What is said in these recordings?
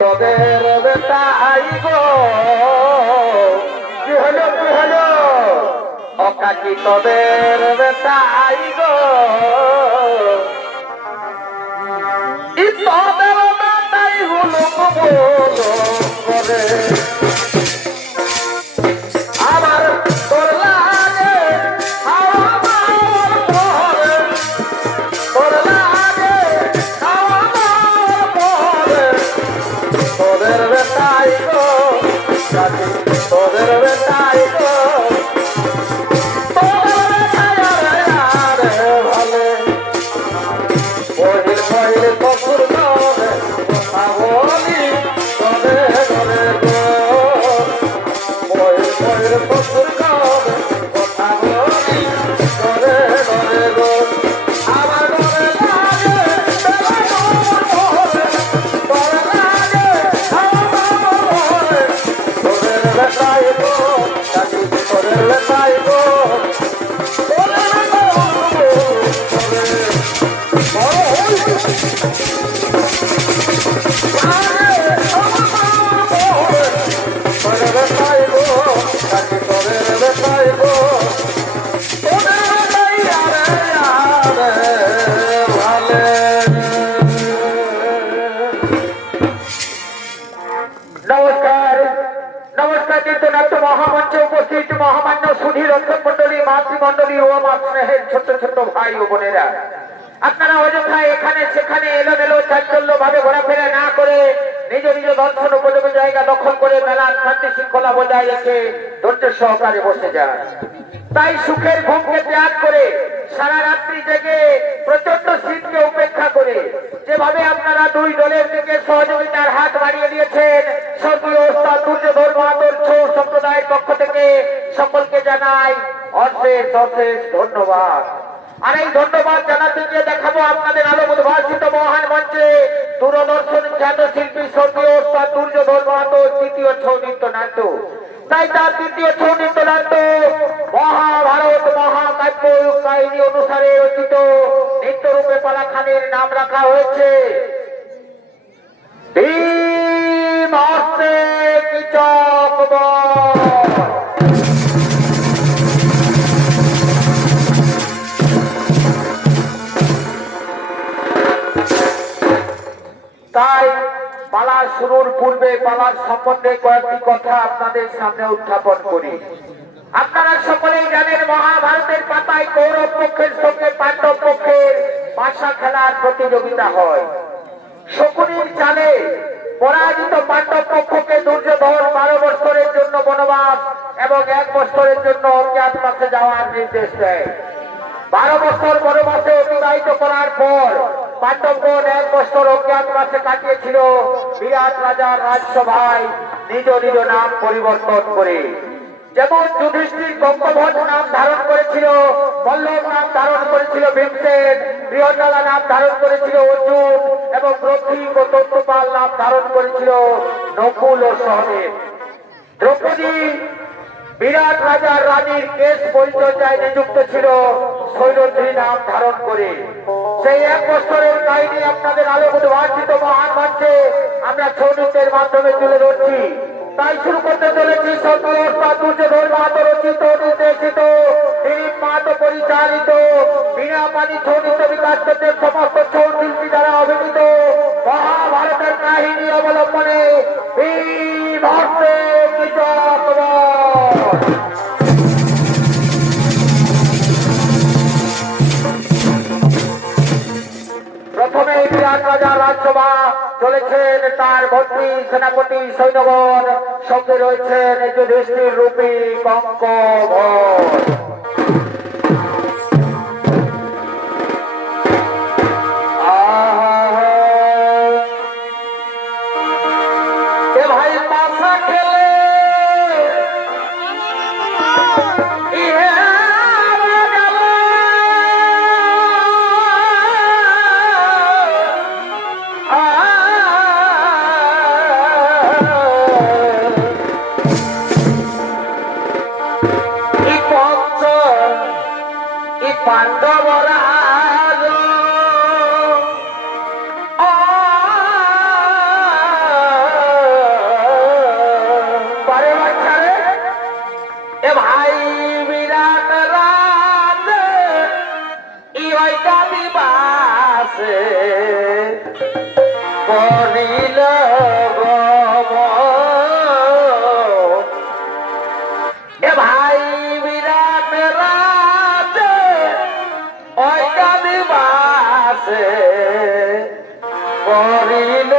তোদের বেটা আইগো কি হলো অকাকি তোদের বেটা আইগো তোদের বেটাই হলো করে আবার তোর লাগে হাওয়া মার পরে তোর লাগে হাওয়া মার পরে তোদের বেটাই গো তোদের বেটাই গো তোদের বেটাই আরে ভালে পহিল পহিল কপুর গরে কথা বলি গরে গরে গো পহিল পহিল কপুর গরে কথা বলি গরে গরে গো আমার গরে লাগে তোরে লাগে তোদের বেটাই গো তোদের বেটাই গো নমস্কার চিত্রনাট্য মহামঞ্চে উপস্থিত মহামান্য সুধী রক্ষক মন্ডলী মাতৃমন্ডলী ও আমার স্নেহের ছোট ছোট ভাই ও বোনেরা, আপনারা অযথায় এখানে সেখানে এলোমেলো চাঞ্চল্য ভাবে ঘোরাফেরা না করে নিজ নিজ দর্শন উপযোগী জায়গা দখল করে মেলার শান্তি শৃঙ্খলা বজায় রেখে ধৈর্য সহকারে বসে যান। তাই সুখের ঘুমকে ত্যাগ করে সারা রাত্রি জেগে প্রচন্ড শীতকে উপেক্ষা করে যেভাবে আপনারা দুই দলের দিকে সহযোগিতার হাত বাড়িয়ে দিয়েছেন, স্বর্গীয় ওস্তাদ দুর্যোধন মাহাতোর ছৌ সম্প্রদায়ের পক্ষ থেকে সকলকে জানাই অশেষ অশেষ ধন্যবাদ। আর এই ধন্যবাদ জানাতে গিয়ে দেখাবো আপনাদের আলো উদ্ভাসিত মহান মঞ্চে দূরদর্শন খ্যাত শিল্পী স্বর্গীয় ওস্তাদ দুর্যোধন মাহাতোর তৃতীয় ছৌ নৃত্য নাট্য। তাই তার তৃতীয় ছৌ নৃত্য নাট্য মহাভারত মহাকাব্য কাহিনী অনুসারে রচিত নৃত্যরূপে পালাখানের নাম রাখা হয়েছে ভীম হস্তে কীচক বধ। তাই পালা শুরুর পূর্বে পালার সম্বন্ধে কয়েকটি কথা আপনাদের সামনে উত্থাপন করি। আপনারা সকলেই জানেন মহাভারতের পাতায় কৌরব পক্ষের সঙ্গে পাণ্ডব পক্ষের পাশা খেলার প্রতিযোগিতা হয়। শকুনির চালে পরাজিত পাণ্ডব পক্ষকে দুর্যোধন 12 বছরের জন্য বনবাস এবং 1 বছরের জন্য অজ্ঞাতবাসে যাওয়ার নির্দেশ দেয়। 12 বছর বনবাসে অতিবাহিত করার পর পাণ্ডবগণ 1 বছর অজ্ঞাতবাসে কাটিয়েছিল বিরাট রাজার রাজসভায় নিজ নিজ নাম পরিবর্তন করে। যেমন যুধিষ্ঠির গঙ্গভট নাম ধারণ করেছিল, বল্লভ নাম ধারণ করেছিল ভীমসেন, বৃহন্নলা নাম ধারণ করেছিল অর্জুন এবং প্রতীক ও তত্ত্বপাল নাম ধারণ করেছিল নকুল ও সহদেব। দ্রৌপদী বিরাট রাজার রানীর কেশ পরিচর্যায় নিযুক্ত ছিল শৈলদ্রী নাম ধারণ করে। সেই 1 বছরের কাহিনী আপনাদের আলো উদ্ভাসিত মহান মঞ্চে আমরা ছৌ নৃত্যের মাধ্যমে তুলে ধরছি। তাই শুরু করতে চলেছি স্বর্গীয় ওস্তাদ দুর্যোধন মাহাতো রচিত নির্দেশিত দিলীপ মাহাতো পরিচালিত বিনা পানি ছৌ নৃত্য বিকাশ কেন্দ্রের সমস্ত ছৌ শিল্পী দ্বারা অভিনীত মহাভারতের কাহিনী অবলম্বনে ভীম হস্তে কীচক বধ। প্রথমে বিরাট রাজা রাজসভা চলেছেন, তার মন্ত্রী সেনাপতি সৈন্যগণ, সঙ্গে রয়েছেন যুধিষ্ঠির রূপী কঙ্কভট। ভাই পাশা খেলে পঞ্চ করিল এ ভাই বিরাট রাজে ওই কাদিবাসে করিল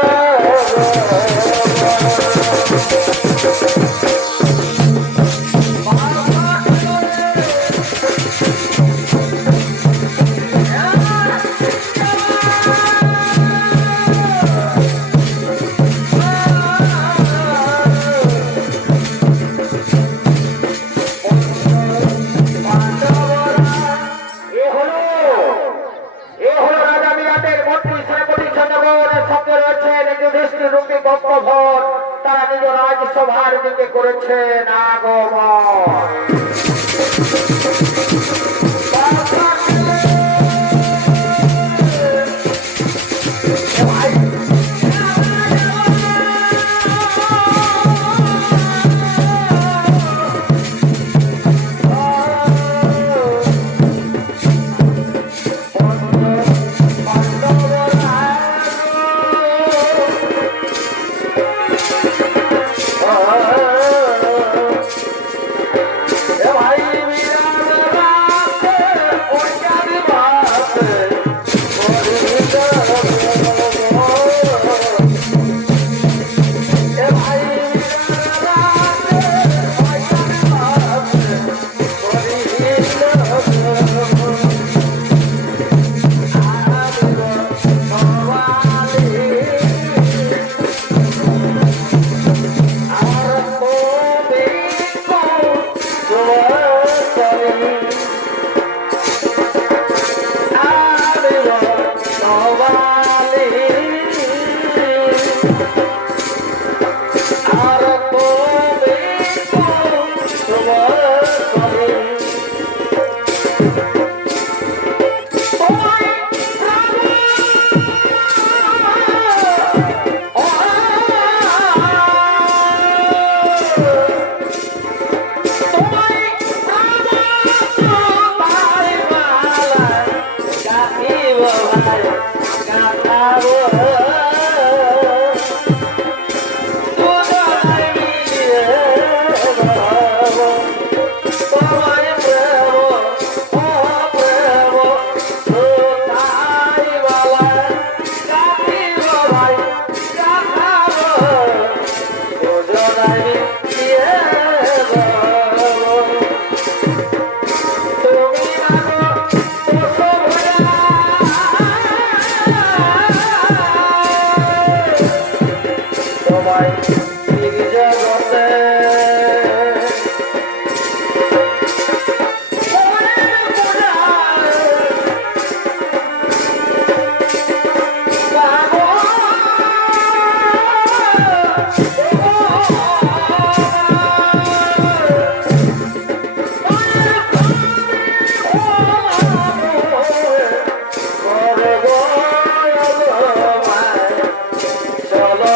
তারা নিজ রাজসভার দিকে করেছেন আগমন। চলো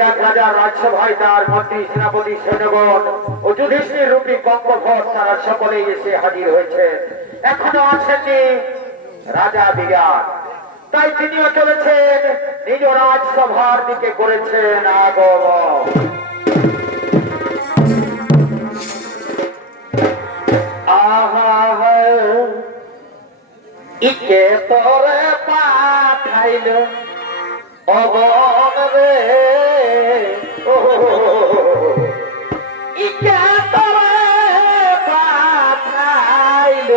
বিরাট রাজা রাজসভায় তার মন্ত্রী সেনাপতি সৈন্যগণ ও যুধিষ্ঠির রূপী কঙ্কভট তারা সকলেই এসে হাজির হয়েছেন। এখনো আসেননি রাজা বিরাট, তাই তিনিও চলেছেন নিজ রাজসভার দিকে করেছেন আগমন। আহা ইকে তোরে পাঠাইল অবন রে, ইকে তোরে পাঠাইল।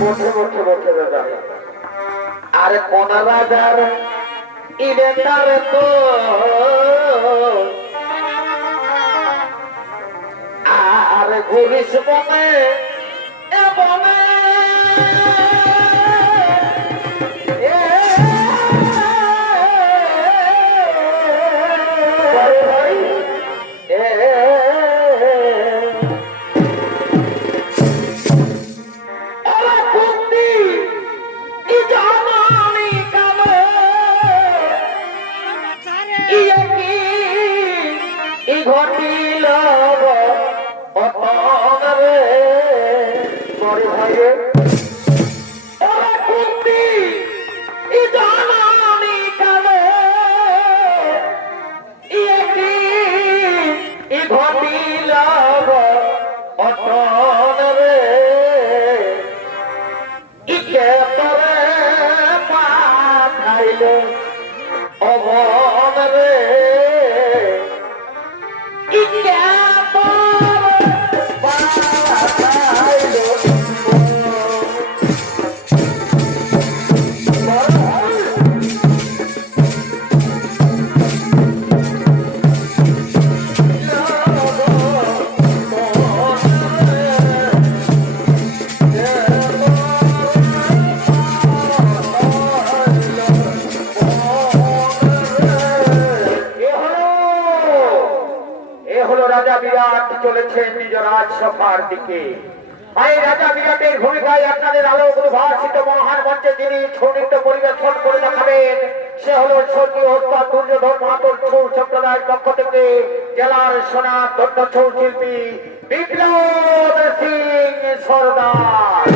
বসে বসে বসে দাদা, আর কোন রাজার ইরে তার তো আর ঘুরিস বনে বনে ঘটিল রে বড় ভাইয়ে ঘটিল অটন রে, ইকে তরে পাঠাইল অবন রে, ইকে রাজা বিরাট চলেছেন নিজ রাজসভার দিকে। এই রাজা বিরাটের ভূমিকায় আপনাদের আলোক উদ্ভাসিত মহান মঞ্চে যিনি ছন্দিত পরিবেশন করে দেখাবেন সে হলো স্বর্গীয় ওস্তাদ দুর্যোধন মাহাতোর ছৌ সম্প্রদায়ের পক্ষ থেকে জেলার সোনাধন্য ছৌ শিল্পী বিপ্লব সিং সর্দার।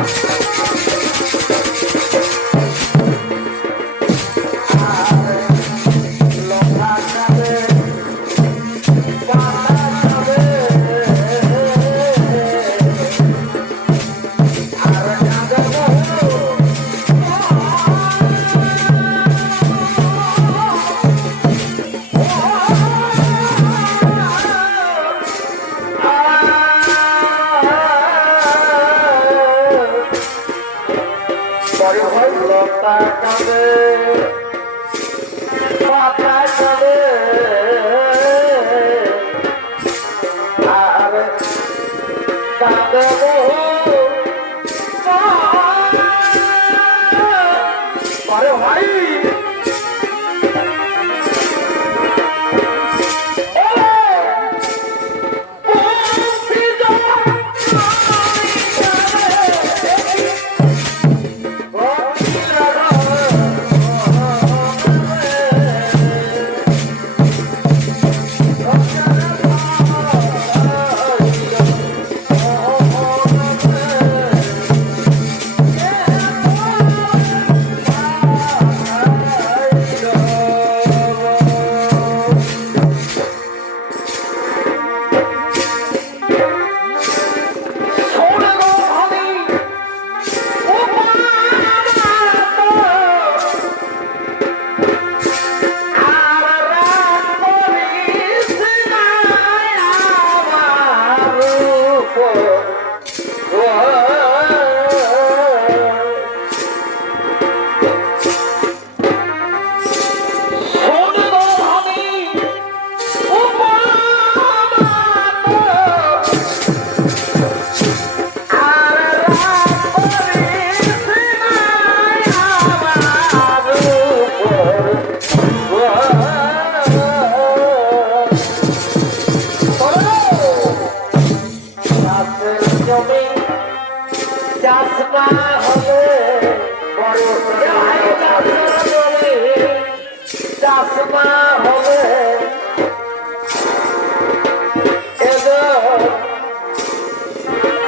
চাষমা হলে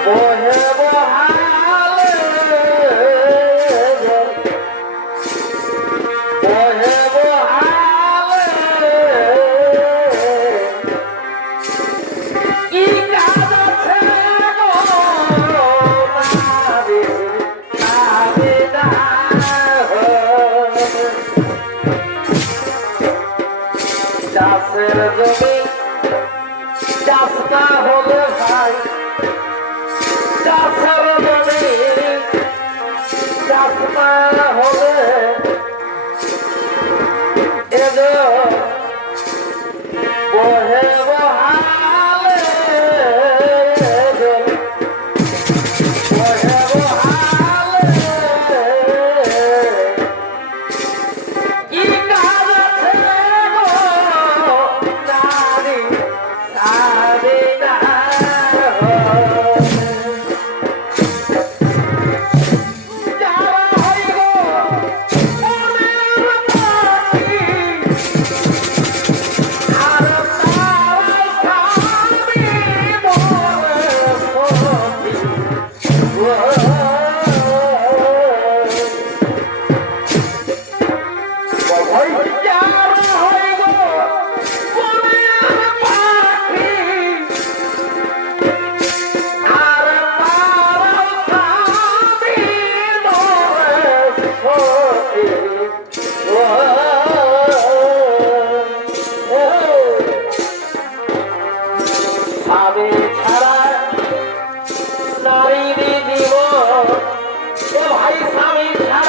বহে বহালে বহে বহালে কি কাজ আছে চাষের জমি চাষ না হলে ভাই চাষের জমি চাষ না হলে এলো বহে বহালে বহে বহালে কি কাজ আছে নারী সারি না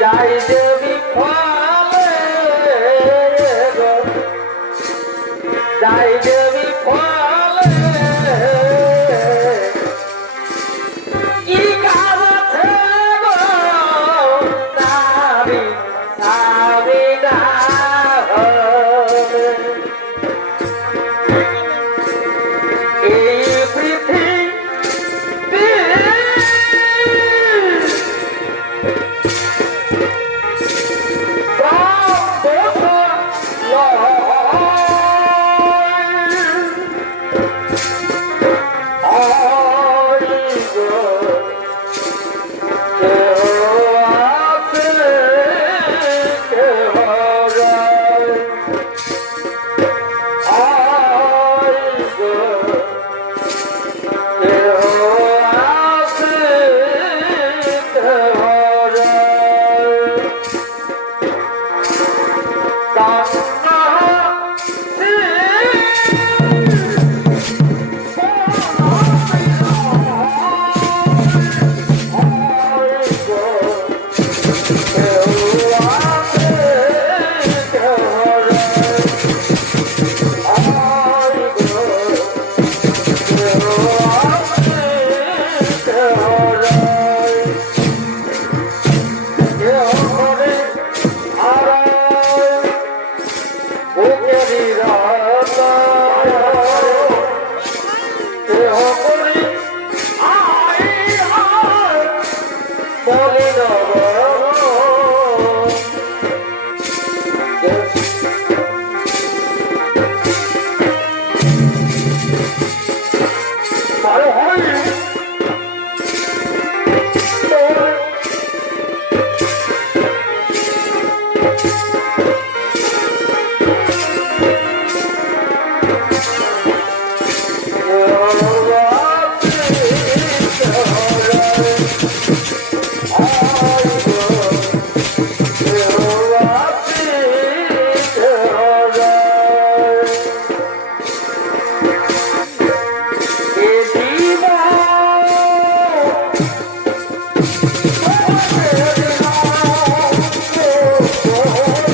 যাই দেবী ফলে যাই দেবী ফলে কি কাজ আছে নারী সারি না এই পৃথিবী Oh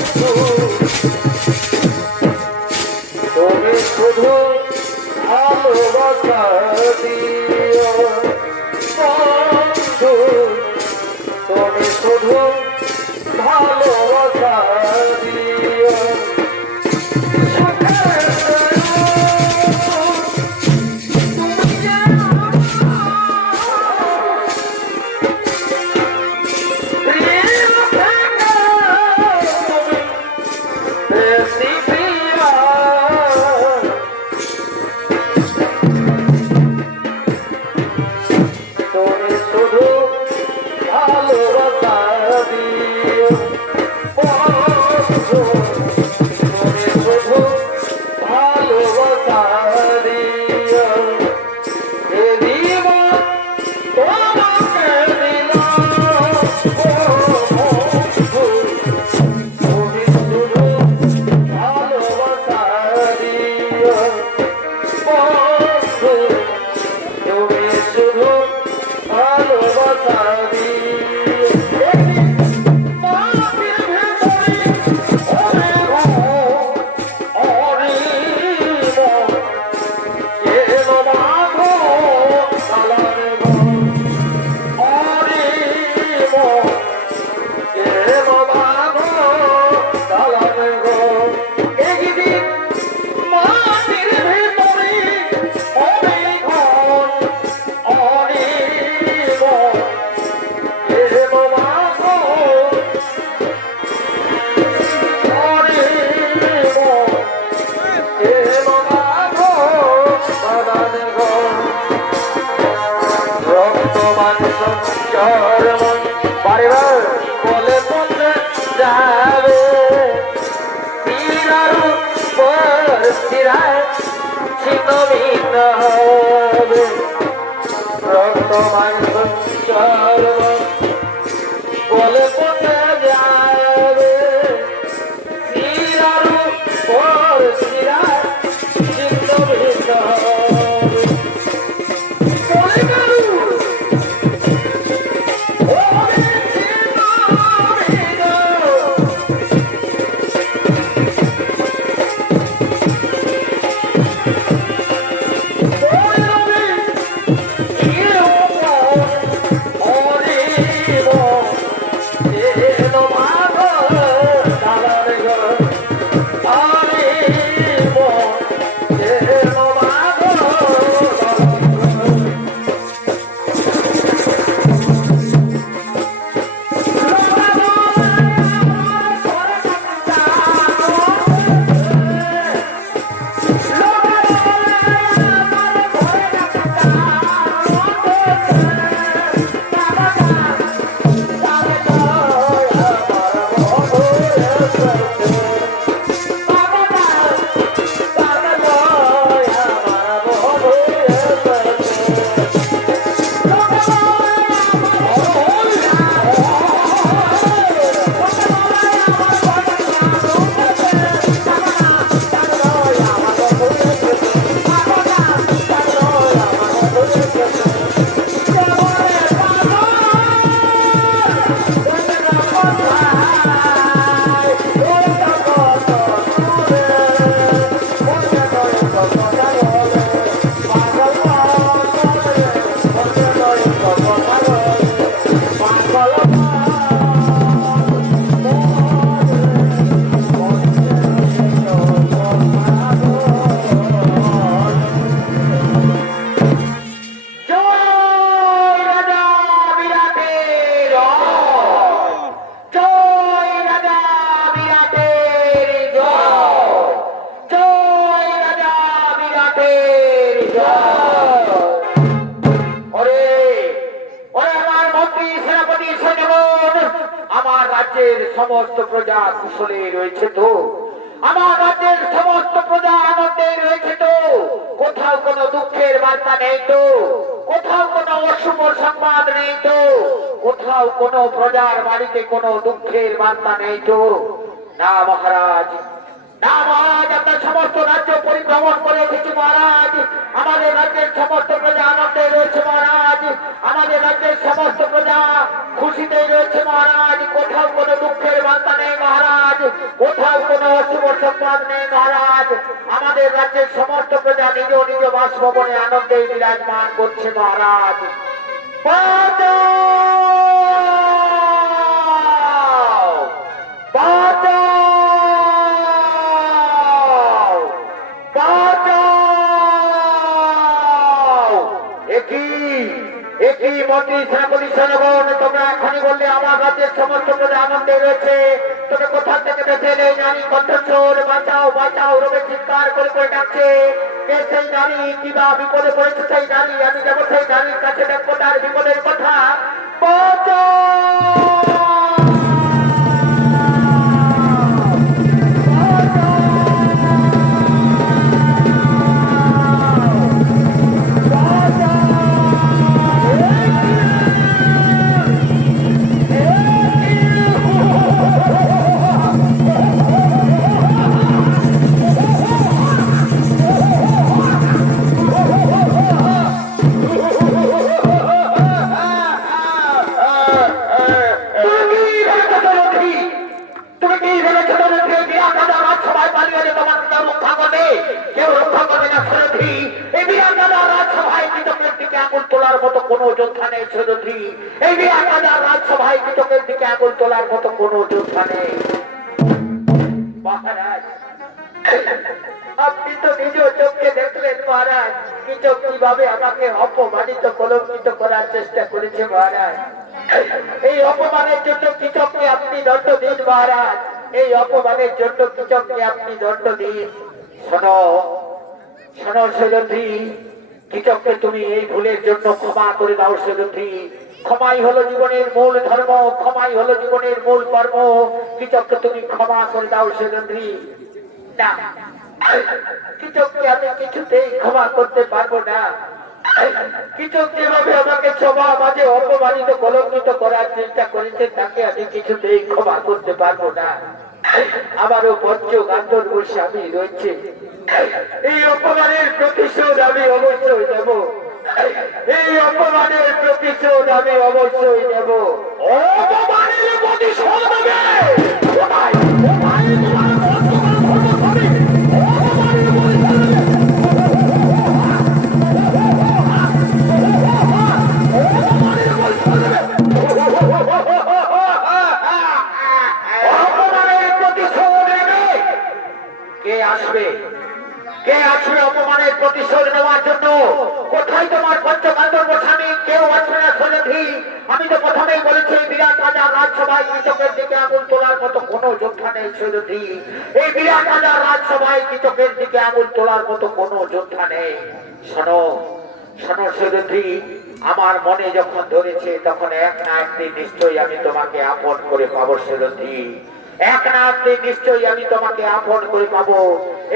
শিরায় ছিন্ন ভিন্ন হবে রক্ত মাংস চর্ম বলে পচে যাবে শিরার উপর শিরায় ছিন্ন ভিন্ন হবে বলে কারু সমস্ত প্রজা কুশলে রয়েছে তো আমার রাজ্যের সমস্ত প্রজা আনন্দে রয়েছে তো কোথাও কোনো দুঃখের বার্তা নেই তো কোথাও কোনো অশুভ সংবাদ নেই তো কোথাও কোনো প্রজার বাড়িতে কোনো দুঃখের বার্তা নেই তো না মহারাজ না মহারাজ আমরা সমস্ত রাজ্য পরিভ্রমণ করে এসেছি মহারাজ আমাদের রাজ্যের সমস্ত প্রজা আনন্দে রয়েছে মহারাজ আমাদের রাজ্যের সমস্ত প্রজা খুশিতে রয়েছে মহারাজ কোথাও কোনো দুঃখের বার্তা নেই মহারাজ কোথাও কোনো অশুভ সংবাদ নেই মহারাজ আমাদের রাজ্যের সমস্ত প্রজা নিজ নিজ বাসভবনে আনন্দে বিরাজমান করছে মহারাজ মন্ত্রী সেনাপতি সেনাগণ তোমরা এখনই বললে আমার রাজ্যের সমস্ত প্রজা আনন্দে রয়েছে তবে কোথা থেকে বেঁচে এলে নারী কণ্ঠস্বর বাঁচাও বাঁচাও রোগে চিৎকার করে করে ডাকছে কে সেই নারী কিবা বিপদে পড়েছে সেই নারী আমি যাবো সেই নারীর কাছে দেখবো তার বিপদের কথা বাঁচাও কোনো যোদ্ধা নেই সেরথী এই যে আপনাদের রাজসভায় কৃতকের দিকে আঙুল তোলার মতো কোনো যোদ্ধা নেই মহারাজ আপনি তো নিজ চোখে দেখলেন মহারাজ কৃতক কিভাবে আমাকে অপমানিত কলঙ্কিত করার চেষ্টা করেছে মহারাজ এই অপমানের জন্য কৃতককে আপনি দণ্ড দিন মহারাজ এই অপমানের জন্য কৃতককে আপনি দণ্ড দিন শোনো শোনো সেরথী কৃতককে তুমি এই ভুলের জন্য ক্ষমা করে দাও সেরথী ক্ষমাই হলো জীবনের মূল ধর্ম ক্ষমাই হলো জীবনের মূল কর্ম কৃতককে তুমি ক্ষমা করে দাও সেরথী না কিচককে আমি কিছুতেই ক্ষমা করতে পারবো না। কিচক যেভাবে আমাকে সভা মাঝে অপমানিত কলঙ্কিত করার চেষ্টা করেছে তাকে আমি কিছুতেই ক্ষমা করতে পারবো না। আমারও পঞ্চ গান্ধর স্বামী রয়েছে, এই অপমানের প্রতিশোধ আমি অবশ্যই নেব। এই অপমানের প্রতিশোধ আমি অবশ্যই নেব। অপমানের প্রতিশোধ নেবে? ও ভাই, ও ভাই, তোমার বর্তমান ধর্মস্বামী অপমানের প্রতিশোধ নেবে? অপমানের প্রতিশোধ নেবে? অপমানের প্রতিশোধ নেবে? কে আসবে? কে আসবে অপমানের প্রতিশোধ নেওয়ার জন্য? কোথায় তোমার পঞ্চগান্ধর্ব স্বামী? কেউ আসবে না সোজধি। আমি তো প্রথমেই বলেছি বিরাট রাজা রাজসভায় কৃষকের দিকে আগুন তোলার মতো কোনো যোদ্ধা নেই সোজধি। এই বিরাট রাজা রাজসভায় কৃষকের দিকে আগুন তোলার মতো কোনো যোদ্ধা নেই। শোনো শোনো সোজধি, আমার মনে যখন ধরেছে তখন এক না একদিন নিশ্চয়ই আমি তোমাকে আপন করে পাবো সোজধি। এক না একদিন নিশ্চয়ই আমি তোমাকে আপন করে পাবো।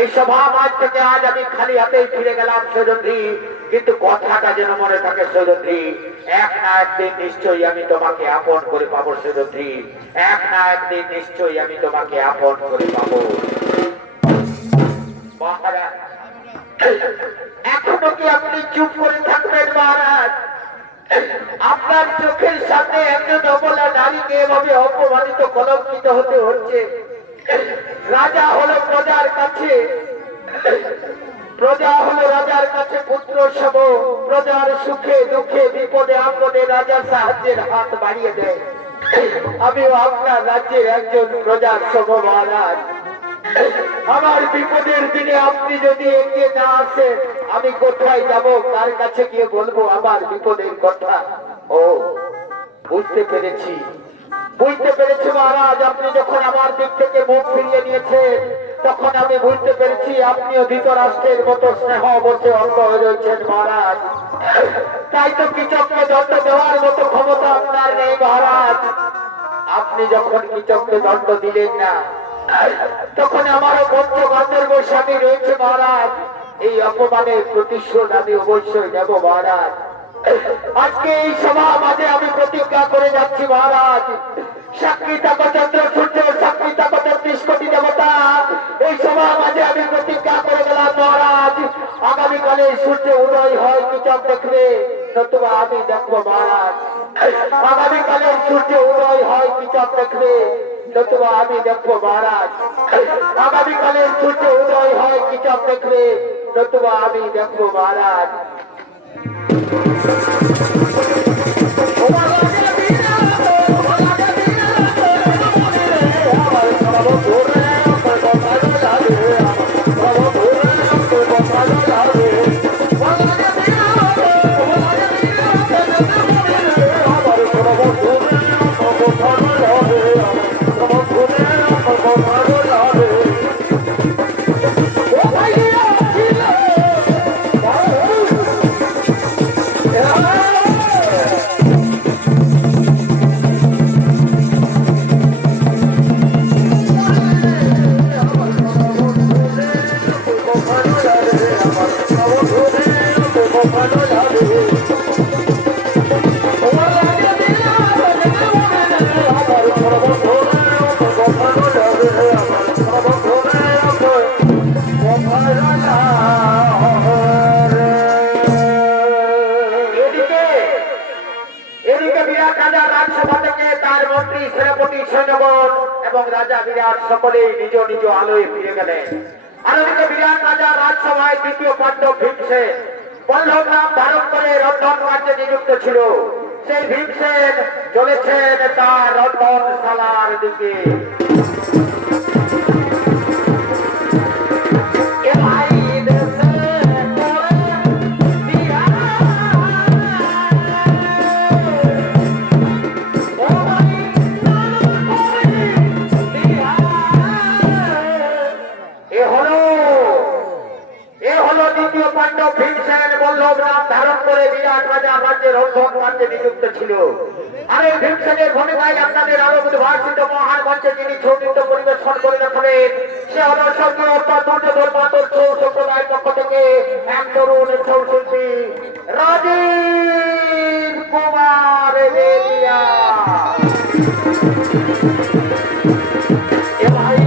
এই সভা মাঝ থেকে আজ আমি খালি হাতেই ফিরে গেলাম সোজধি, কিন্তু কথাটা যেন মনে থাকে সোজধি, এক না একদিন নিশ্চয়ই আমি তোমাকে আপন করে পাবো সোজধি। এক না একদিন নিশ্চয়ই আমি তোমাকে আপন করে পাবো। মহারাজ, এখনো কি আপনি চুপ করে থাকবেন মহারাজ? আপনার চোখের সামনে একজন অবলা নারীকে এভাবে অপমানিত কলঙ্কিত হতে হচ্ছে। রাজা হলো প্রজার কাছে, প্রজা হলো রাজার কাছে পুত্র সম। প্রজার সুখে দুঃখে বিপদে আপদে রাজার সাহায্যের হাত বাড়িয়ে দেয়। আমিও আপনার রাজ্যের একজন প্রজার সম মহারাজ। আমার বিপদের দিনে আপনি যদি এগিয়ে না আসেন আমি কোথায় যাব? কার কাছে গিয়ে বলবো আমার বিপদের কথা? ও বুঝতে পেরেছি, বুঝতে পেরেছি মহারাজ। আপনি যখন আমার দিক থেকে মুখ ফিরিয়ে নিয়েছেন তখন আমি বুঝতে পেরেছি আপনিও ধৃতরাষ্ট্রের মতো স্নেহ বসে অন্ধ হয়ে রয়েছেন মহারাজ। তাই তো কৃষককে দণ্ড দেওয়ার মতো ক্ষমতা আপনার নেই মহারাজ। আপনি যখন কৃষককে দণ্ড দিলেন না তখন আমারও পঞ্চগান্ধর্ব স্বামী রয়েছে মহারাজ। এই অপমানের প্রতিশোধ আমি অবশ্যই নেব মহারাজ। আজকে এই সভা মাঝে আমি প্রতিজ্ঞা করে যাচ্ছি মহারাজ, সাক্ষী থাকো চন্দ্র সূর্য, সাক্ষী থাকো ৩৩ কোটি দেবতা, এই সভা মাঝে আমি প্রতিজ্ঞা করে গেলাম মহারাজ, আগামীকালে সূর্য উদয় হয় কৃষক দেখবে নতুবা আমি দেখবো মহারাজ। আগামীকালে সূর্য উদয় হয় কৃষক দেখবে নতুবা আমি দেখবো মহারাজ। আগামীকালে সূর্য উদয় হয় কৃষক দেখবে নতুবা আমি দেখবো মহারাজ। এবং রাজা বিরাট সকলেই নিজ নিজ আলোয় ফিরে গেলেন। আলোকিত বিরাট রাজা রাজসভায় দ্বিতীয় পাণ্ডব ভীমসেন বল্লভ নাম ধারণ করে রন্ধন কার্যে নিযুক্ত ছিল। সেই ভীমসেন চলেছেন তার রন্ধনশালার দিকে। নিযুক্ত ছিল। আর এই ভীমসেনের ভূমিকায় আপনাদের আরো উদ্ভাসিত মহান মঞ্চে যিনি ছবিত পরিবেশন করে দেখাবেন উপস্থিত হলো স্বর্গীয় দুর্যোধন মাতর ছৌ সম্প্রদায়ের পক্ষ থেকে এক তরুণ ছৌ শিল্পী রাজীব কুমার বেদিয়া। এ ভাই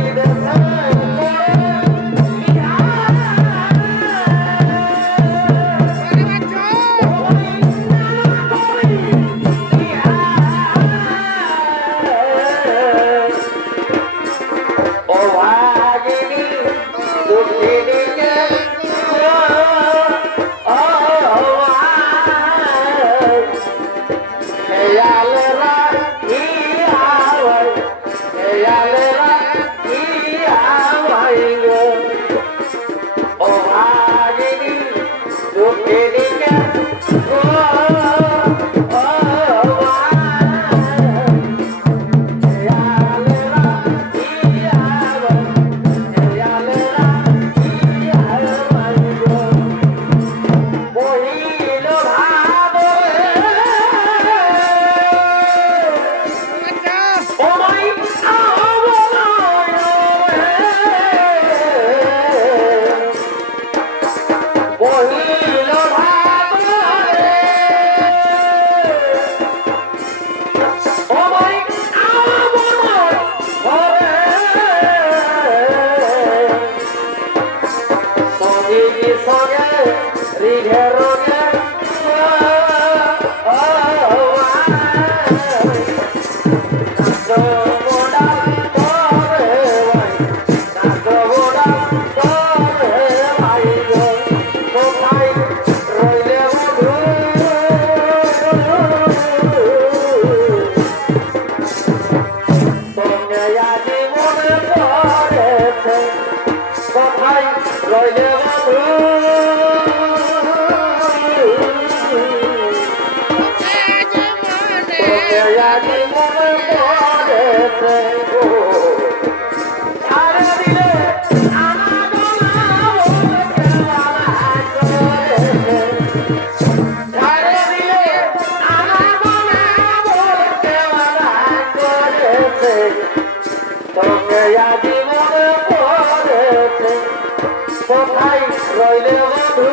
কোথায় রইলে বন্ধু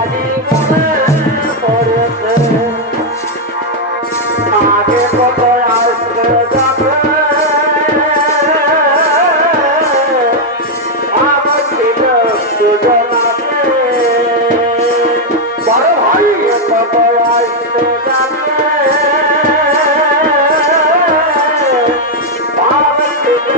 আজি মনে পড়েছে আগে কত আসলে যাবে আমার ছিল দুজনাতে বড় ভাই কত আসলে যাবে আমার ছিল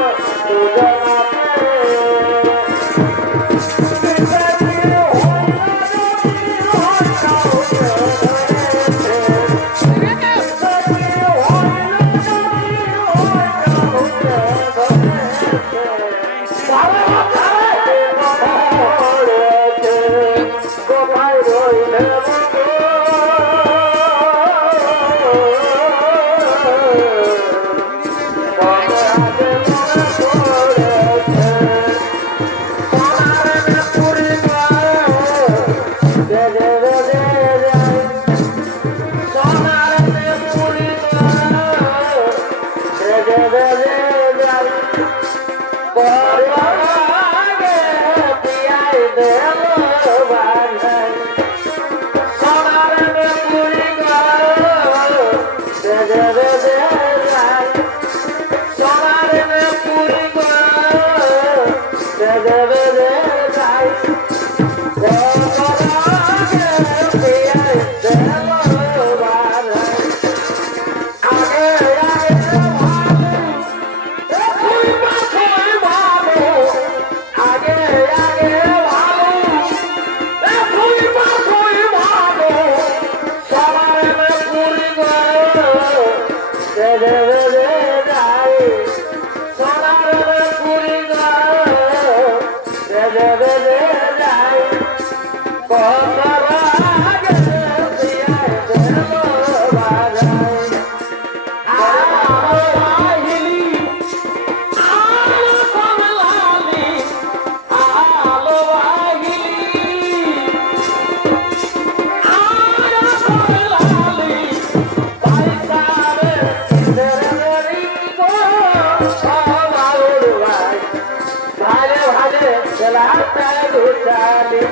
तेरे चाले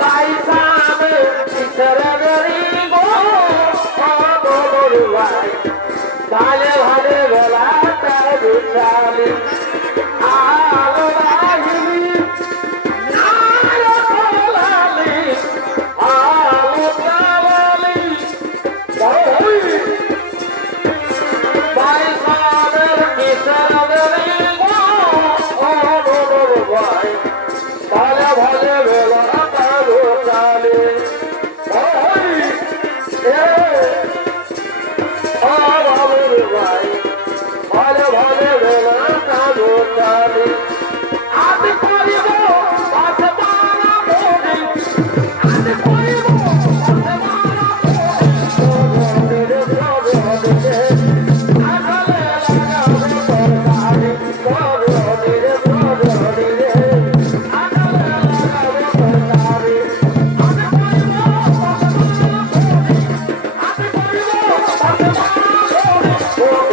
भाई साहब सरगरी गो ओ भाई काले भरे गला तेरे चाले आलो बाहिनी आलो कोलाली आलो कावाली ओए भाई साहब सरगरी गो ओ भाई काले भरे गला तेरे चाले ओए ভাই ভালো ভালো বেলা চালে আমি করিব আসমানা মোরে আমি করিব আসমানা মোরে রে রে আসলে লাগাবে সরকারি মোরে রে রে আসলে লাগাবে সরকারি আমি করিব আমি করিব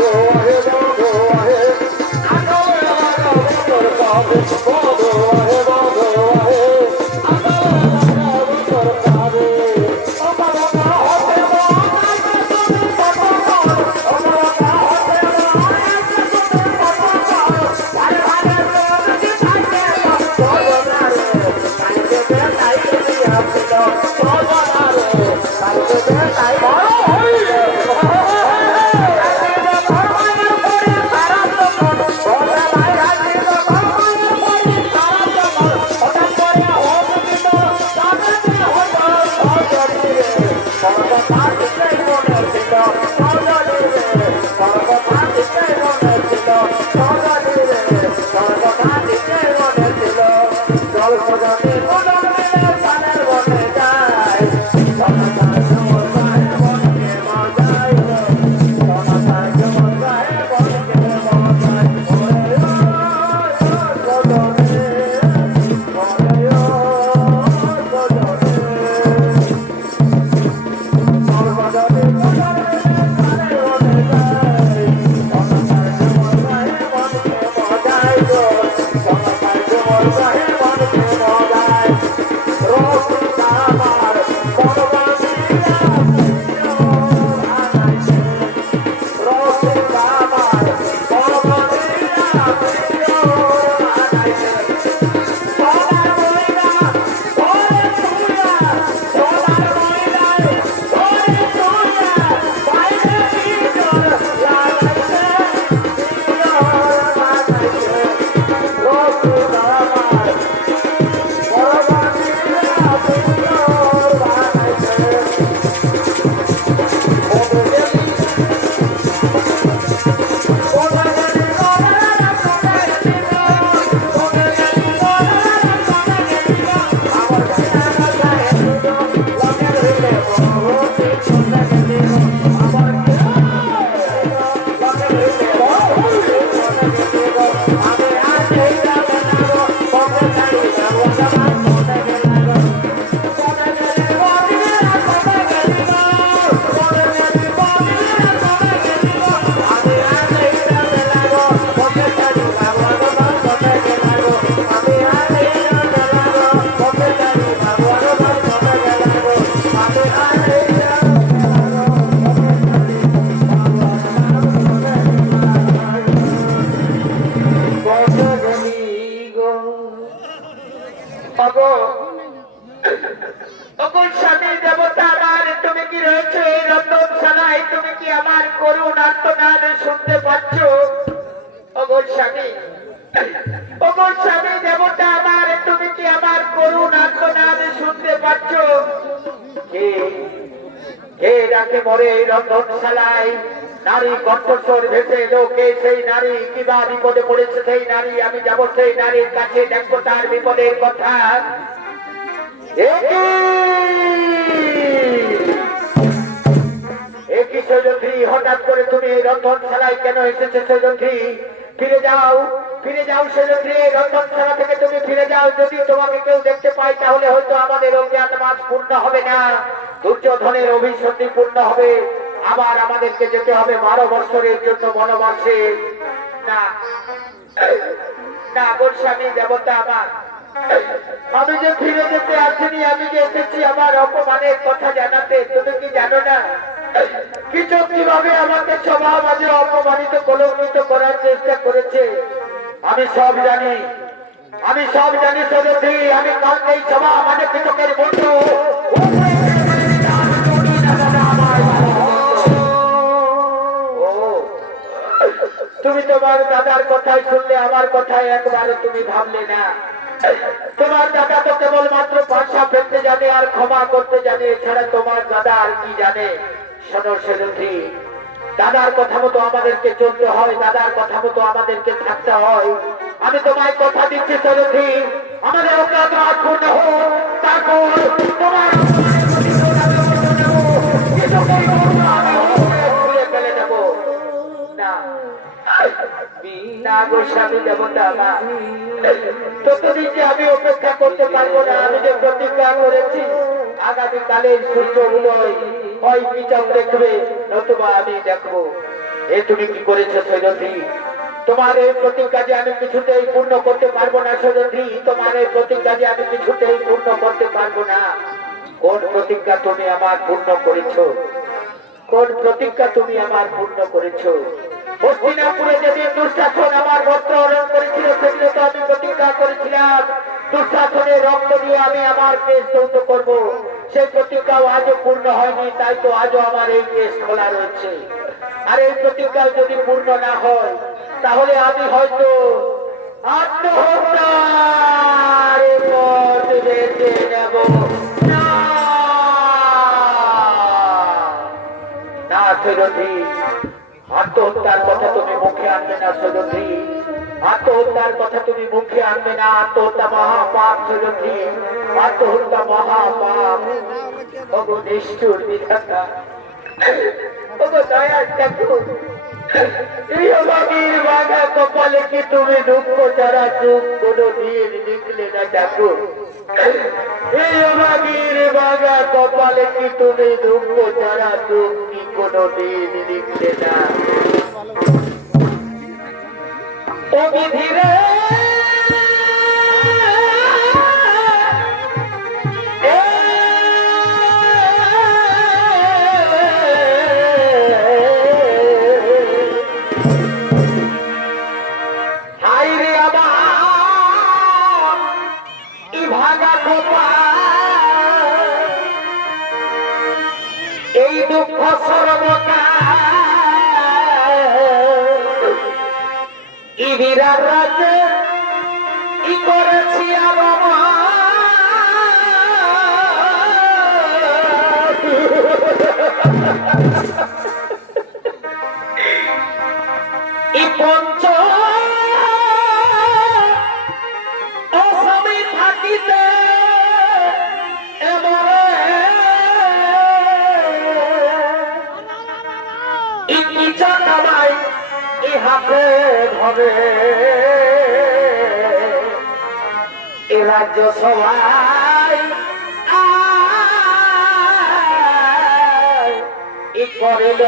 করুণ আর্তনাদ শুনতে পাচ্ছ? ওগো স্বামী, ওগো স্বামী দেবতা আমার, তুমি কি আমার করুণ আর্তনাদ শুনতে পাচ্ছ? কে কে ডাকে মরে রন্ধনশালায়? নারী কণ্ঠস্বর ভেসে এলো, কে সেই নারী? কিবা বিপদে পড়েছে সেই নারী? আমি যাব সেই নারীর কাছে, দেখবো তার বিপদের কথা। একই সৈজন্ত্রী, হঠাৎ করে তুমি এই রন্ধনশালায় কেন এসেছো সৈজন্ত্রী? ফিরে যাও, ফিরে যাও সৈজন্ত্রী, এই রন্ধনশালা থেকে তুমি ফিরে যাও। যদি তোমাকে কেউ দেখতে পায় তাহলে হয়তো আমাদের অজ্ঞাতবাস পূর্ণ হবে না, দুর্যোধনের অভিসন্ধি পূর্ণ হবে। আবার আমাদেরকে যেতে হবে 12 বছরের জন্য বনবাসে। না না গোস্বামী দেবতা আমার, আমি যে ফিরে যেতে আসিনি, আমি যে এসেছি আমার অপমানের কথা জানাতে। তুমি কি জানো না কিছু কিভাবে আমাকে সবার মাঝে অপমানিত কলঙ্কিত করার চেষ্টা করেছে? আমি সব জানি, আমি সব জানি সরোধী। আমি কালকে এই সভা আমাদের কৃষকের বন্ধু তুমি তোমার দাদার কথাই শুনলে, আমার কথায় একবারে তুমি ভাবলে না। তোমার দাদা তো কেবলমাত্র পাশা ফেলতে জানে আর ক্ষমা করতে জানে, এছাড়া তোমার দাদা আর কি জানে? শোনো সেরথী, দাদার কথা মতো আমাদেরকে চলতে হয়, দাদার কথা মতো আমাদেরকে থাকতে হয়। আমি তোমায় কথা দিচ্ছি সেরথী, আমাদের অপরাধ পূর্ণ হোক, তারপর তোমার ফেলে দেবো না। না গো স্বামী দেবতা মা, ততদিন যে আমি অপেক্ষা করতে পারবো না। আমি যে প্রতিজ্ঞা করেছি আগামীকালের সূর্য উদয় হয় বিচার দেখবে, নতুবা আমি দেখবো। এ তুমি কি করেছো সৈরথী? তোমার এই প্রতিজ্ঞা যে আমি কিছুতেই পূর্ণ করতে পারবো না সৈরথী, তোমার এই প্রতিজ্ঞা যে আমি কিছুতেই পূর্ণ করতে পারবো না। কোন প্রতিজ্ঞা তুমি আমার পূর্ণ করেছো? কোন প্রতিজ্ঞা তুমি আমার পূর্ণ করেছো? হস্তিনাপুরে যেদিন দুঃশাসন আমার বস্ত্র হরণ করেছিল, সেদিন তো আমি প্রতিজ্ঞা করেছিলাম দুঃশাসনের রক্ত দিয়ে আমি আমার কেস দৌত করব। সেই প্রতিজ্ঞাও আজও পূর্ণ হয়নি, তাই তো আজও আমার এই কেস খোলা রয়েছে। আর এই প্রতিজ্ঞা যদি পূর্ণ না হয়, তাহলে আমি হয়তো আত্মহত্যার পথ বেছে নেব। না না সৈরথী, আত্মহত্যার কথা তুমি মুখে আনবে না সৈরথী, আত্মহত্যার কথা তুমি মুখে আনবে না। আত্মহত্যা মহাপাপ সৈরথী, আত্মহত্যা মহাপাপ। ওগো নিষ্ঠুর বিধাতা, ওগো দয়ার ঠাকুর, এই অভাগীর বাঘা কপালে কি তুমি দুঃখ ছাড়া সুখ কোনো দিন লিখলে না ঠাকুর? এই অভাগীর বাঘা কপালে কি তুমি দুঃখ ছাড়া সুখ কি কোনো দিন লিখলে না? ও বিধিরে এই দুঃখ ইবিরার রাজে ই করেছি ই পঞ্চ অসমী থাকিতে হাতে ধরে এ রাজ্য সবাই ই করিল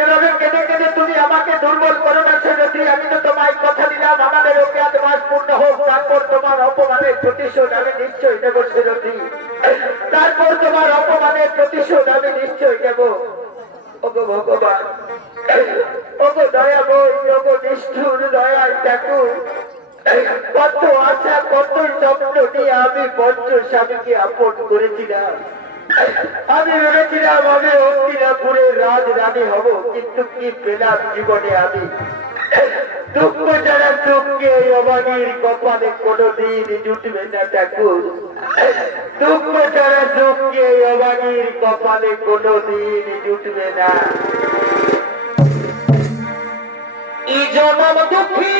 এভাবে কেঁদে কেঁদে তুমি আমাকে দুর্বল করো না সৈরথী। আমি তো তোমায় কথা দিলাম আমাদের অজ্ঞাত মাস পূর্ণ হোক, তারপর তোমার অপমানের প্রতিশোধ আমি নিশ্চয়ই নেব সৈরথী, তারপর তোমার অপমানের প্রতিশোধ আমি নিশ্চয়ই নেব। ওগো ভগবান, ওগো দয়াময়, ওগো নিষ্ঠুর দয়াল ঠাকুর, কত আশা কত স্বপ্ন নিয়ে আমি পঞ্চ স্বামীকে আপন করেছিলাম। আমি ভেবেছিলাম আমি হস্তিনাপুরের রাজ রানী হব, কিন্তু কি পেলাম জীবনে আমি? দুঃখ ছাড়া সুখকে এই অভাগীর কপালে কোনোদিন জুটবে না ঠাকুর। দুঃখ ছাড়া সুখকে এই অভাগীর কপালে কোনোদিন জুটবে না। ই জনম দুঃখী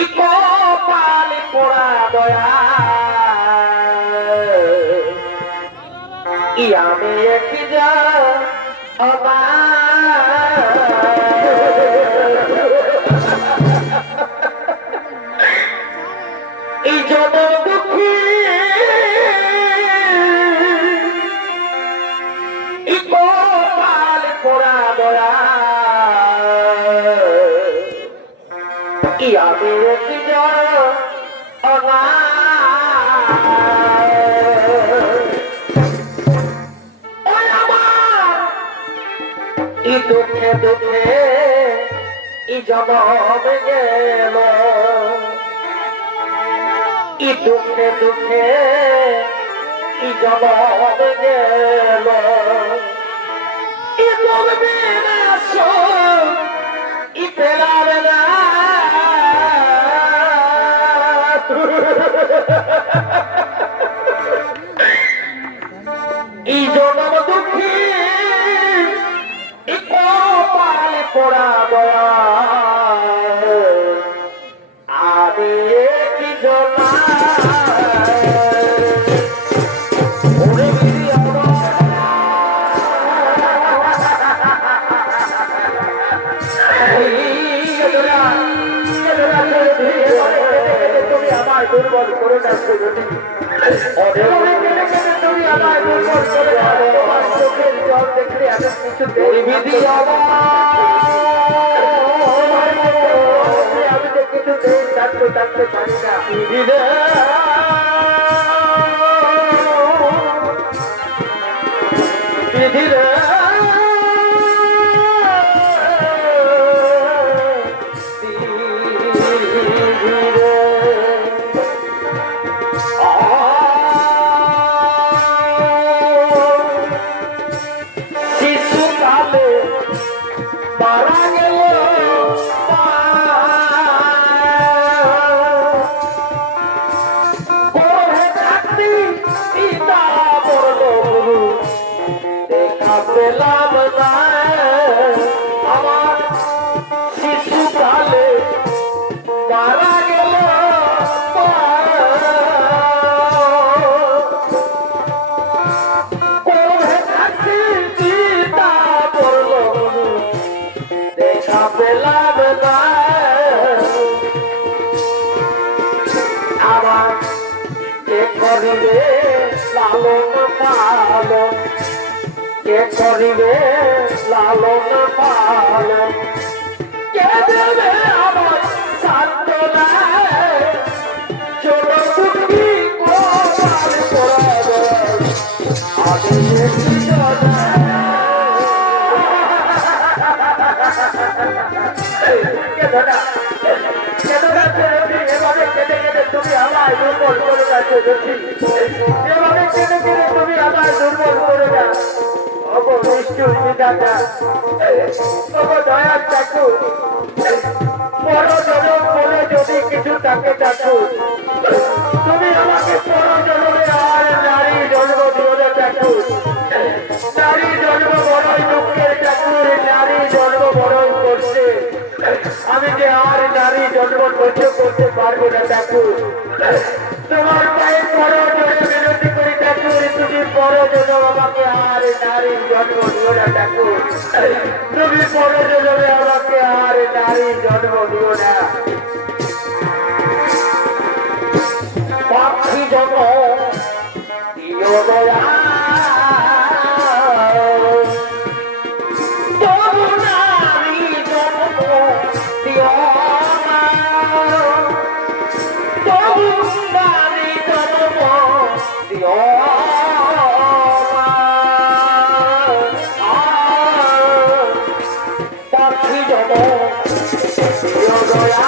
ই কপালে পোড়া দয়া ই আমি একটি যা এই জনম দুঃখী ইয়াদের কি জয় ই দুঃখে দুঃখে ই জনম গেল ই দুঃখে দুঃখে ই জনম গেল ই করবে না ই পেলার না ই জনম দুঃখী ই কপালে পড়া দয়া আমি কি জনা ওরে বিধি তুমি আমার দুর্বল করে যাচ্ছ যদি তুমি আমার দুর্বল করে তোমার চোখের জল দেখলে এত কিছু বিধি আমি তো কিছু থাকতে পারি না বিধি রে শিশুকালে মারা গেল গর্ভে থাকতে পিতা বলল গুরু দেখা পেলাম না আমার শিশুকালে মারা গেল গর্ভে থাকতে পিতা বলল গুরু দেখা পেলাম না আমার কে করিবে লালন পালন কে করিবে লালন পালন কে দেবে আমার সান্ত্বনা ছোট কুটি কোপাল পড়াবে আমি কি জানা কে ধরা এভাবে কেটে কেটে তুমি আমায় দুর্বল করে যাচ্ছ এভাবে কেটে কেটে তুমি আমায় দুর্বল করে যা ওগো নিষ্ঠুর বিধাতা ওগো দয়ার ঠাকুর পরজনম বলে যদি কিছু তাকে ঠাকুর তুমি আমাকে পরজনমে আর নারী জন্ম দিও না ঠাকুর নারী জন্ম বড়ই দুঃখের ঠাকুর নারী জন্ম বড়ই করছে আমি যে আর নারী জন্ম করতে পারবো না ঠাকুর তোমার পায়ে বড় জনে বিনতি করি ঠাকুর তুমি বড় জন্ম আমাকে আর নারী জন্ম দিও না ঠাকুর তুমি বড় জন্মে আমাকে আর নারী জন্ম দিও না পাখি জন্ম দিও দয়া তবু নারী জন্ম দিও না তবু নারী জন্ম দিও না পাখি জন্ম দিও দয়া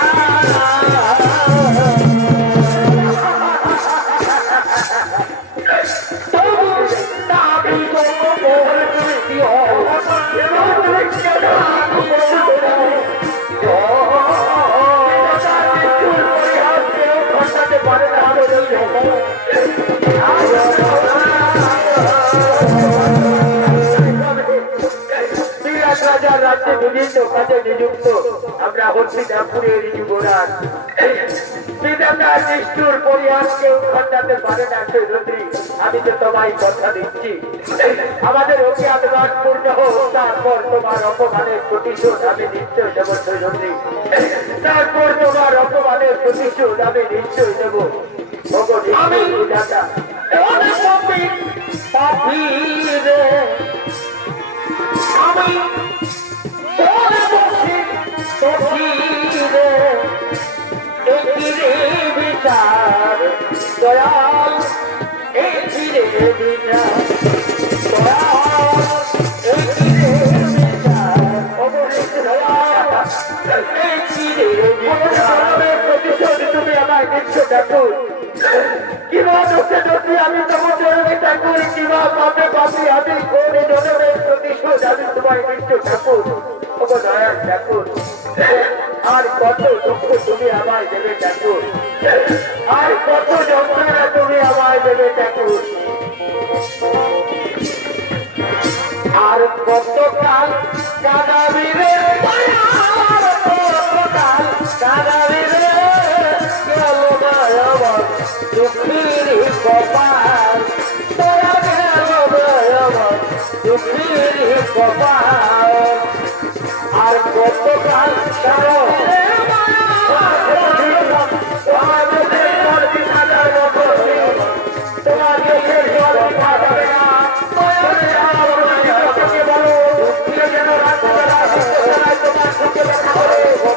রাজ্যে বিভিন্ন কাজে নিযুক্ত আমরা হচ্ছি রামপুরের যুবরাজ বিধাতার নিষ্ঠুর পরিহার কেউ খণ্ডাতে পারে না সৈরন্দ্রী আমি তো তোমায় কথা দিচ্ছি আমাদের অজ্ঞাতবাদ পূর্ণ হোক তারপর তোমার অপমানের প্রতিশোধ আমি নিশ্চয় দেব সৈরন্দ্রী তারপর তোমার অপমানের প্রতিশোধ আমি নিশ্চয় দেব আমি বিধাতা আমি দয়াল এই ফিরে বিনা দয়াল এই ফিরে বিনা অবশ্যই দয়াল এই ফিরে বিনা প্রতিশোধ তুমি আমায় দিচ্ছ ঠাকুর কিবা দোষে দোষী আমি তোমাকে ঠাকুর কিবা পাপে পাপি আমি কোন জনমের প্রতিশোধ আমি তোমায় দিচ্ছ ঠাকুর ওগো দয়াল ঠাকুর আর কত দুঃখ তুমি আমায় দেবে ঠাকুর আর কত যন্ত্রণা তুমি আমায় দেবে ঠাকুর আর কত কাল কাঁদাবি রে আর কত কাল কাঁদাবি রে গেল আমার দুঃখের কপাল তোরা গেল আমার দুঃখের কপাল আর কত কাল কারো তোমার চোখের জল পাবে না যেন রাত্রিবেলা তোমার চোখে দেখা করে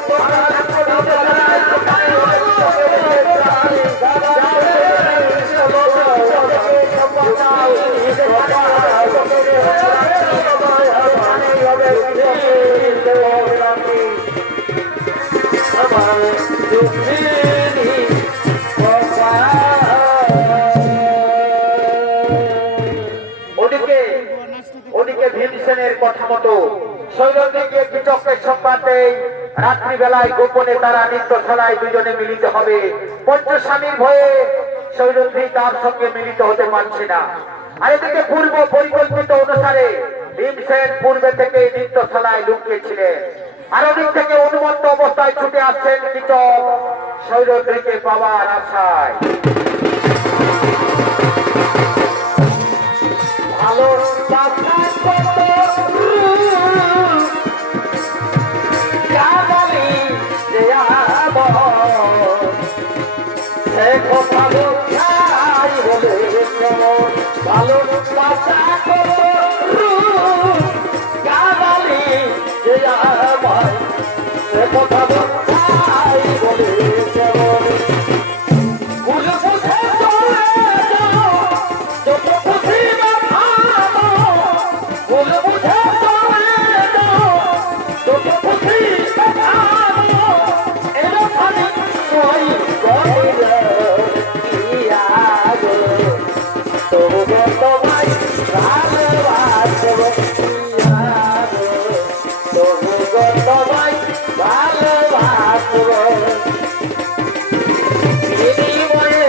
ওদিকে ভীমসেনের কথা মতো সৈন্যদিকে বিচক্ষের সংবাদে রাত্রিবেলায় গোপনে তারা নৃত্যশালায় দুজনে মিলিত হবে পঞ্চস্বামীর ভয়ে সৈন্যদি তার সঙ্গে মিলিত হতে পারছে না আর এদিকে পূর্ব পরিকল্পিত অনুসারে ভীমসেন পূর্বে থেকে নৃত্যশালায় লুকিয়েছিলেন আর ওদিক থেকে উন্মত্ত অবস্থায় ছুটে আসছেন কীচক সৈন্যদিকে পাওয়ার আশায় ভালো ভালো বাসা করো গালি যে আমার সে কথা বলাই বলে কেমন বুঝে বুঝে চলে যাও যত খুশি ভালো বুঝে বুঝে চলে যাও যত খুশি ভালো এলো খালি তুই গলে ইয়াগো তোগো তোমায় ভালোবাসবো ইয়াগো তোগো তোমায় ভালোবাসবো জীবনে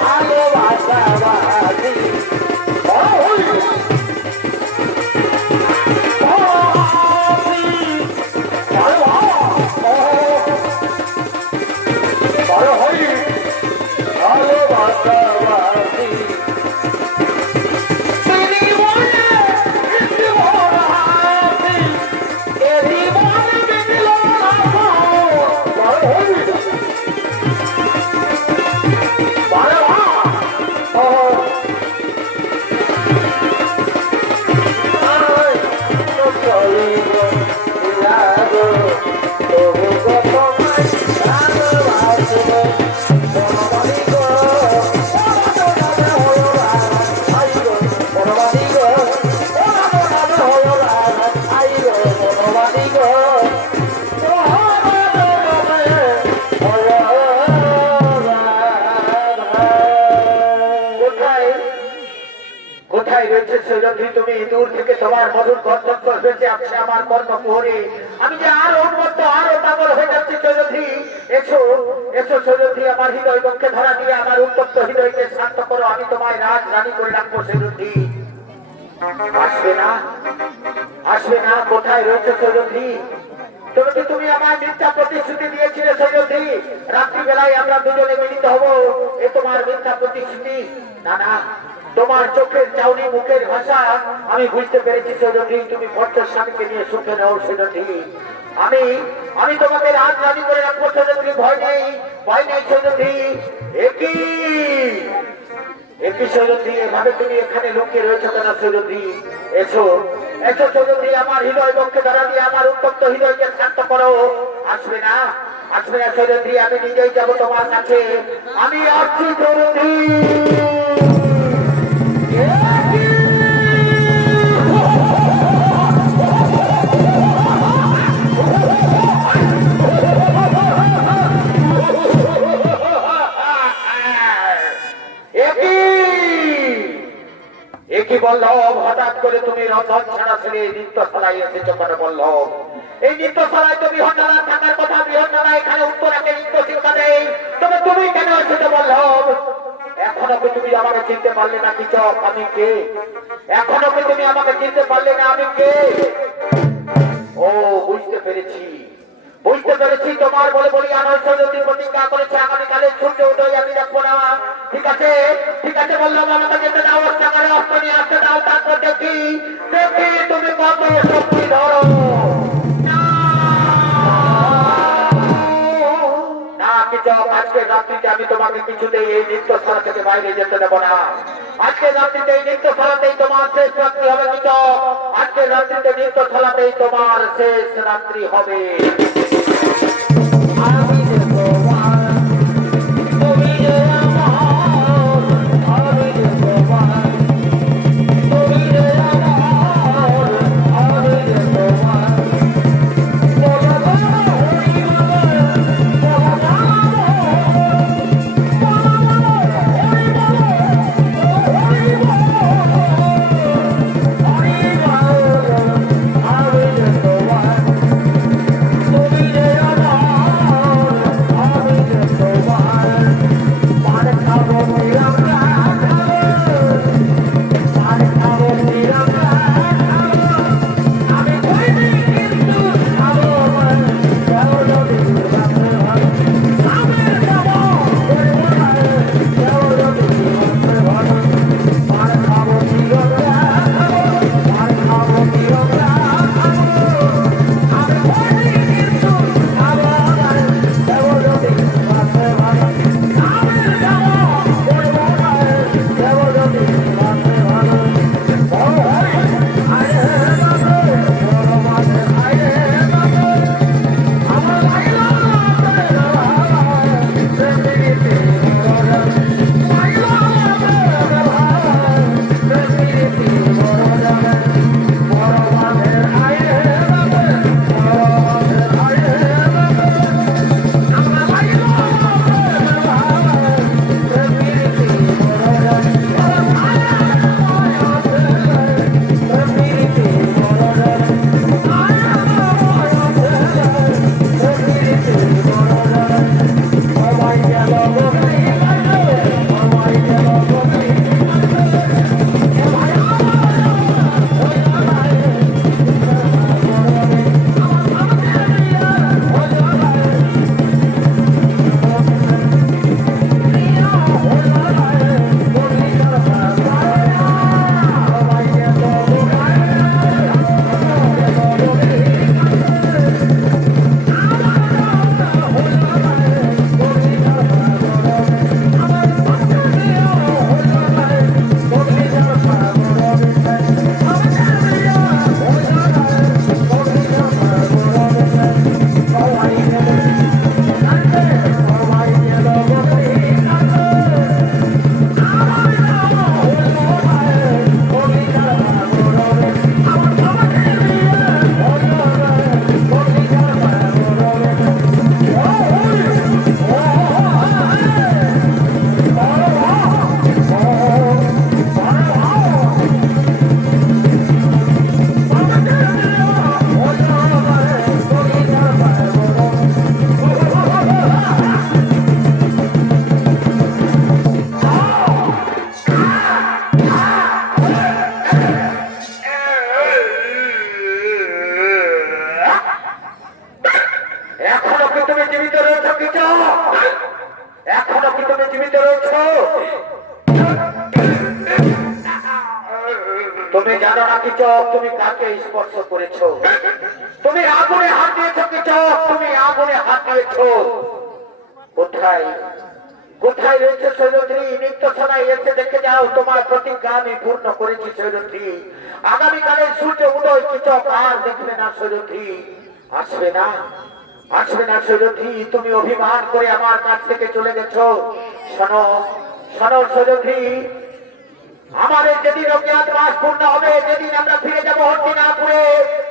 ভালোবাসাবাসি ভালোবাসাবাসি তুমি দূর থেকে তোমার মধুর গর্জন বেঁচে আছে আমার কর্মপ্রহরে আমি যে আরো উন্মত্ত আরো পাগল হয়ে যাচ্ছি চৌধুরী এসো এসো চৌধুরী আমার হৃদয় পক্ষে ধরা দিয়ে আমার উত্তপ্ত হৃদয়কে শান্ত করো আমি তোমায় রাজ রানী করে রাখবো চৌধুরী আসবে না কোথায় রয়েছে চৌধুরী তুমি আমার মিথ্যা প্রতিশ্রুতি দিয়েছিলে চৌধুরী রাত্রিবেলায় আমরা দুজনে মিলিত হব এ তোমার মিথ্যা প্রতিশ্রুতি না না তোমার চোখের চাউনি মুখের ভাষা আমি বুঝতে পেরেছি চৌধুরী তুমি ভট্টের স্বামীকে নিয়ে সুখে নেও চৌধুরী আমি তোমাকে রাজ রানী করে রাখবো চৌধুরী ভয় নেই চৌধুরী একই চৌধুরী এভাবে তুমি এখানে লুকিয়ে রয়েছো কেন চৌধুরী এসো এসেছো যদি আমার হৃদয় বক্ষে ধরা দিয়ে আমার উত্তপ্ত হৃদয়কে শান্ত করো। আসবে না, আসবে না চৌধুরী, আমি নিজেই যাবো তোমার কাছে। আমি আসছি চৌধুরী। একই বল্লভ, হঠাৎ করে তুমি রন্ধন ছাড়া ছেড়ে এই নৃত্যশালায় এসেছো কেন বল্লভ? এই নৃত্যশালায় তো বিহন্ডালা থাকার কথা, বিহন্ডালা এখানে উত্তরাকে নৃত্য শিক্ষা দেয়, তবে তুমি কেন এসেছো বল্লভ? এখনো কি তুমি আমাকে চিনতে পারলে না কিচক আমি কে? এখনো কি তুমি আমাকে চিনতে পারলে না আমি কে? ও বুঝতে পেরেছি, বুঝতে পেরেছি, তোমার বলে বলি আনন্দ যদি প্রতিজ্ঞা করেছে আগামীকালে সূর্য উদয় আমি দেখবো না। ঠিক আছে, ঠিক আছে বললাম, আমাকে যেতে দাও, টাকারে অস্ত্র নিয়ে আসতে দাও, তারপর দেখি দেখি তুমি কত শক্তি ধরো। না কিচক, আজকে রাত্রিতে আমি তোমাকে কিছুতেই এই নৃত্যশালা থেকে বাইরে যেতে দেবো না। আজকে রাত্রিতে এই নৃত্যশালাতেই তোমার শেষ রাত্রি হবে কিচক। আজকে রাত্রিতে নৃত্যশালাতেই তোমার শেষ রাত্রি হবে। আমি যে তোমার, তুমি যে আমার, আমি যে তোমার, তুমি যে আমার, আমি যে তোমার। বলো গো হরি বলো, বলো গো হরি বলো, হরি বলো, হরি বলো, আমি যে তোমার, তুমি যে আমার, আমি যে তোমার। পান খাবো তিরঙ্গা খাবো, পান খাবো তিরঙ্গা খাবো, আমি কইনি কিন্তু খাবো না, কেউ যদি বাঁচতে হয় সামনে যাবো, করবো না, কেউ যদি বাঁচতে হয়। পান খাবো তিরঙ্গা খাবো, পান খাবো তিরঙ্গা খাবো, আমি কইনি কিন্তু খাবো না, কেউ যদি বাঁচতে হয়। সামনে যাবো, করবো না, কেউ যদি বাঁচতে হয়। বড় হয় আরে বাবা, বড় মাঝে আরে বাবা, আমার লাইলা বাবা, প্রেমিতে বড় লাইলা বাবা, প্রেমিতে বড় বড় মাঝে আরে বাবা, বড় মাঝে আরে বাবা, আমার লাইলা বাবা, প্রেমিতে বড় এখনো কি তুমি জীবিত রয়েছো কিচক? এখনো কি তুমি জীবিত রয়েছো? তুমি জানো না কিচক তুমি কাকে স্পর্শ করেছো? তুমি আগুনে হাত দিয়েছো কিচক, তুমি আগুনে হাত দিয়েছো। কোথায় কোথায় রয়েছে সৈরন্ধ্রী? নিত্য সদাই এসে দেখে যাও, তোমার প্রতিজ্ঞা আমি পূর্ণ করেছি সৈরন্ধ্রী। আগামীকালের সূর্য উদয় কিছু আর দেখবে না সৈরন্ধ্রী, আসবে না, আসবে না সৈরন্ধ্রী। তুমি অভিমান করে আমার কাছ থেকে চলে গেছো। শোনো, শোনো সৈরন্ধ্রী, আমাদের যেদিন অজ্ঞাত মাস পূর্ণ হবে, যেদিন আমরা ফিরে যাবো হস্তিনাপুরে,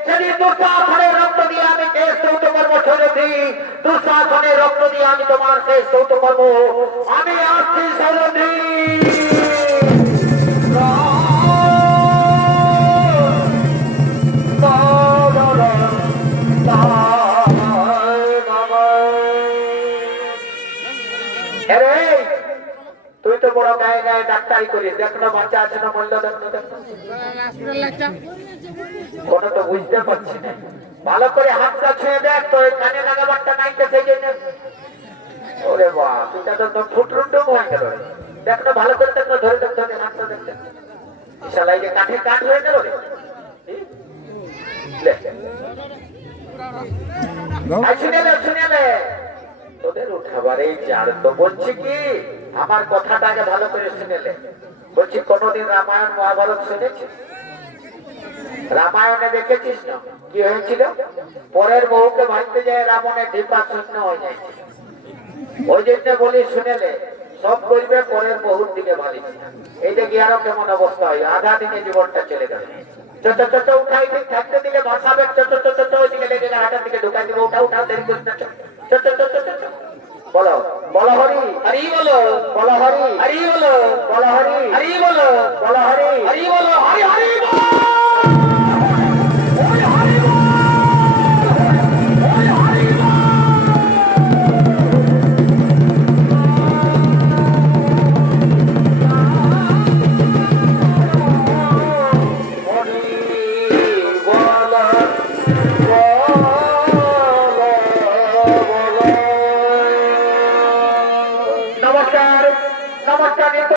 সেদিন দুঃশাসনের রক্ত দিয়ে আমি শেষ দৌত করবো সৈরন্ধ্রী। দুঃশাসনের রক্ত দিয়ে আমি তোমার শেষ দৌত করবো। আমি আসছি সৈরন্ধ্রী। তুই তো বড় গায়ে গায়ে ডাক্তারি করিস, দেখো না বাচ্চা আছে না মূল্য, দেখো দেখো, কোনো তো বুঝতে পারছি না। ভালো করে হাতটা ছুঁয়ে দেখ, তো কানে লাগাবারটা নাই তো সেই জন্য। ওরে বাহ, এটা তো ফুটরুন্ডুম হয়ে গেল। দেখ না ভালো করে, দেখো ধরে দেখতে হবে হাতটা, দেখতে শালাই যে কাঠে কাঠ হয়ে গেল রে। শুনে তোদের উঠাবার এই জাড় তো বলছি কি, আমার কথাটাকে ভালো করে শুনেলে। বলছি কোনদিন রামায়ণ মহাভারত শুনেছিস? রামায়ণে দেখেছিস না কি হয়েছিল? পরের বহুকে ভাঙতে যায় রাবণের ঢিপা শূন্য হয়ে যাচ্ছে। ওই জন্য বলি শুনেলে, সব করবে পরের বহুর দিকে ভালিস। এই যে গিয়ারও কেমন অবস্থা হয়, আধা দিনে জীবনটা চলে যাবে। ছোট ছোট উঠাই দিক থাকতে দিলে ভাসাবে, ছোট ছোট ছোট ওই দিকে লেগে হাটার দিকে ঢুকাই দিবে। উঠা উঠা দেরি করিস না, ছোট ছোট ছোট। বলো বলো হরি হরি, বলো বলো হরি হরি, বলো বলো হরি হরি, বলো বলো হরি হরি, বলো হরি হরি বল।